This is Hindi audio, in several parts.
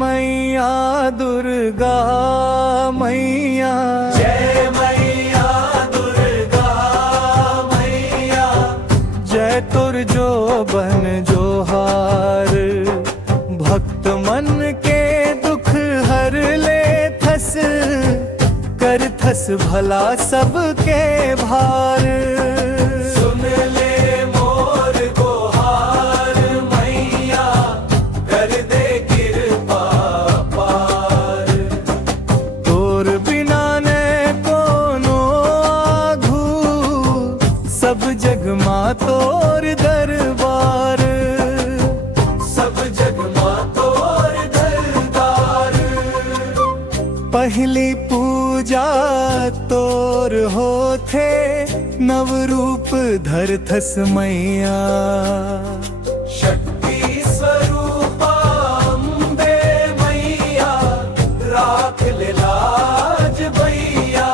मैया दुर्गा मैया, जय मैया दुर्गा मैया, जय तुर जो बन जोहार। भक्त मन के दुख हर ले थस, कर थस भला सबके भार। सुन ले मोर गुहार मैया, कर दे कृपा पार। तोर बिना ने कोनो आघू, सब जग मां तोर दरबार। सब जग मां तोर दरबार। पहली पूजा तोर होथे, नव रूप धर थस मैया। शक्ति स्वरूपा अम्बे मैया, राख ले लाज भैया।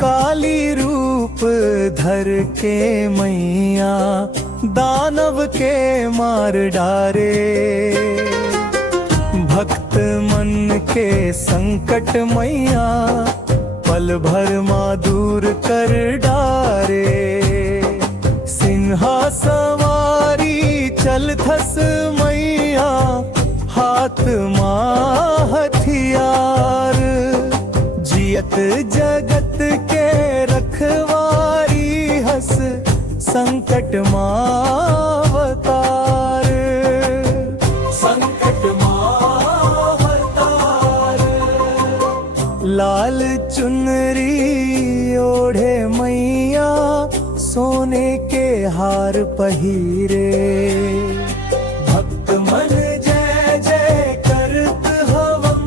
काली रूप धर के मैया, दानव के मार डारे। भक्त मन के संकट मैया, पल भर मां दूर कर डारे। सिंहा सवारी चल थस मैया, हाथ मां हथियार। जियत जगत के रखवारी हस, संकट मावतार। संकट मावतार। लाल चुनरी ओढ़े मैया, सोने के हार पहिरे। भक्त मन जय जय करत हवम,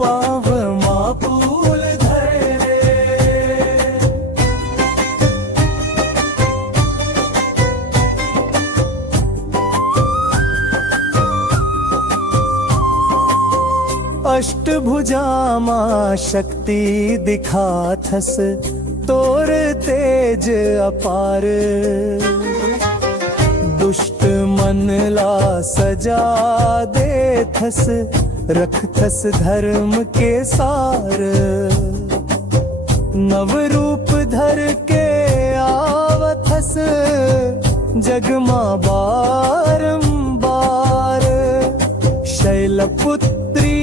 पाव मां फूल धरे। अष्टभुजा मां शक्ति दिखाथस, तोर तेज अपार। दुष्ट मन ला सजा देथस, रखथस धर्म के सार। नव रूप धर के आवथस, जगमा बारंबार। शैलपुत्री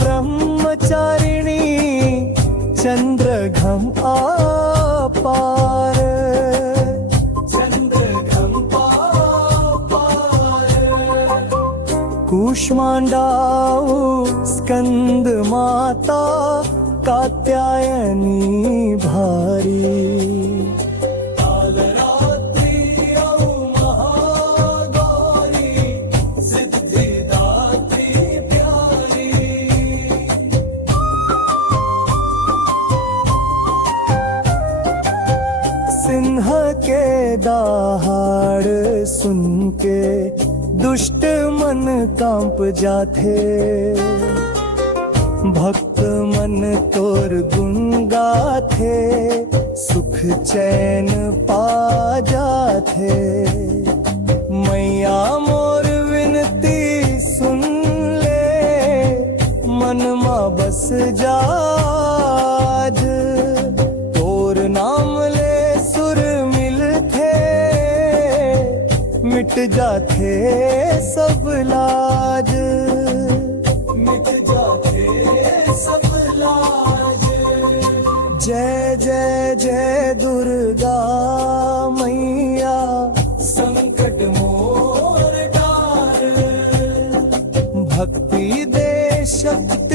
ब्रह्मचारिणी, चंद्रघम आपार। चंद्रघम पार। कूष्मांडाऊ स्कंद माता, कात्यायनी भारी। सिंह के दहाड़ सुन के, दुष्ट मन कांप जाथे। भक्त मन तोर गुण गाथे, सुख चैन पा जाथे। मैया मोर विनती सुन ले, मन मा बस जाज। तोर नाम ले सुर मिलथे, मिट जाथे सब लाज। मिट जाते सब लाज। जय जय जय दुर्गा मैया, संकट मोर डार। भक्ति दे शक्ति